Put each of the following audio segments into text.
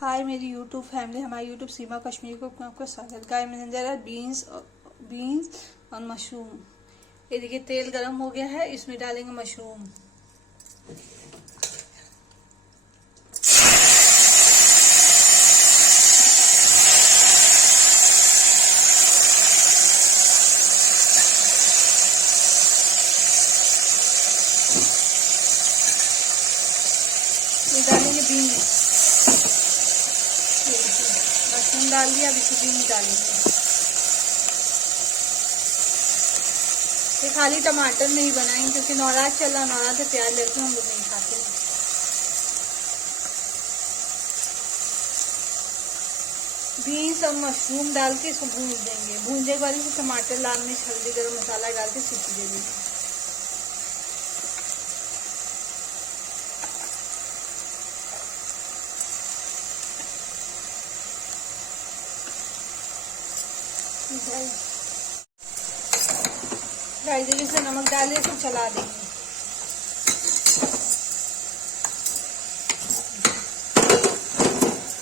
हाय मेरी YouTube family, हमारी YouTube सीमा कश्मीर को आपका स्वागत। गाय में जरा बीन्स और मशरूम। ये देखिए तेल गरम हो गया है, इसमें डालेंगे मशरूम। ये डालेंगे बीन्स, मशरूम डाल दिया। अब इसमें बीन्स डालेंगे। ये खाली टमाटर नहीं बनाएंगे क्योंकि नवरात्र चल रहा, नवरात्र से प्याज लहसुन हम लोग नहीं खाते। बीन्स और मशरूम डाल के इसको भून देंगे। भूनने के बाद इसमें टमाटर, लाल मिर्च, हल्दी, गरम मसाला डाल के सीटी दे देंगे। गाइस देखिए इसमें नमक डाल के चला देंगे।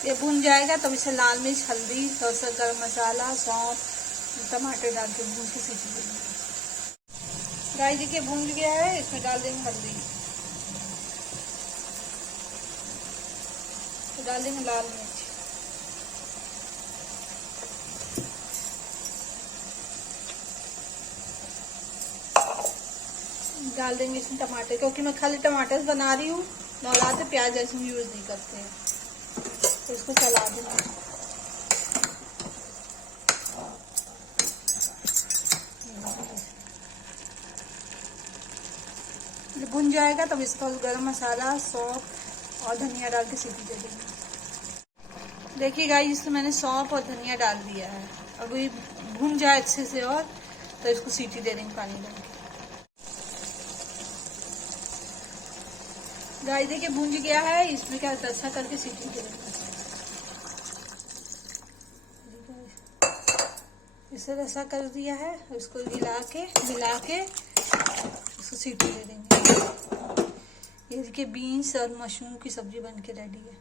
ये भुन जाएगा तब इसे लाल मिर्च, हल्दी, थोड़ा गरम मसाला, सौंफ, टमाटर डाल के भून के सीटी देंगे। गाइस देखिए भून गया है, इसमें डाल देंगे हल्दी, तो डाल देंगे लाल मिर्च, डाल देंगे इसमें टमाटर, क्योंकि मैं खाली टमाटर बना रही हूँ। नवरात्र प्याज लहसुन यूज नहीं करते हैं, तो इसको चला देंगे। भुन जाएगा तब इसका गरम मसाला, सौंफ और धनिया डाल के सीटी दे देंगे। देखिए गाइस इसमें मैंने सौंफ और धनिया डाल दिया है। अब ये भुन जाए अच्छे से और तो इसको सीटी दे देंगे पानी डाल के। गाइस देखिए भुन गया है, इसमें क्या अच्छा करके सीटी दे देंगे। इसे ऐसा कर दिया है, इसको मिला के इसको सीटी दे देंगे। ये देखिए बीन्स और मशरूम की सब्जी बन के रेडी है।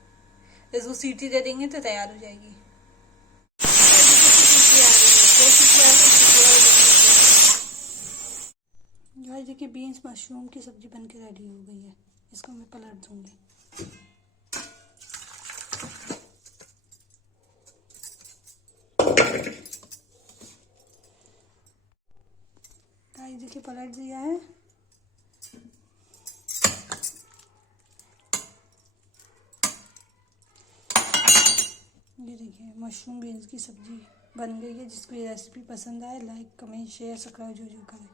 इसको सीटी दे देंगे तो तैयार हो जाएगी। गाइस देखिए बीन्स मशरूम की सब्जी बन के रेडी हो गई है। इसको मैं पलट दूंगी। गाइस देखिए पलट दिया है। ये देखिए मशरूम बीन्स की सब्जी बन गई है। जिसको ये रेसिपी पसंद आए लाइक कमेंट शेयर सब्सक्राइब जो करें।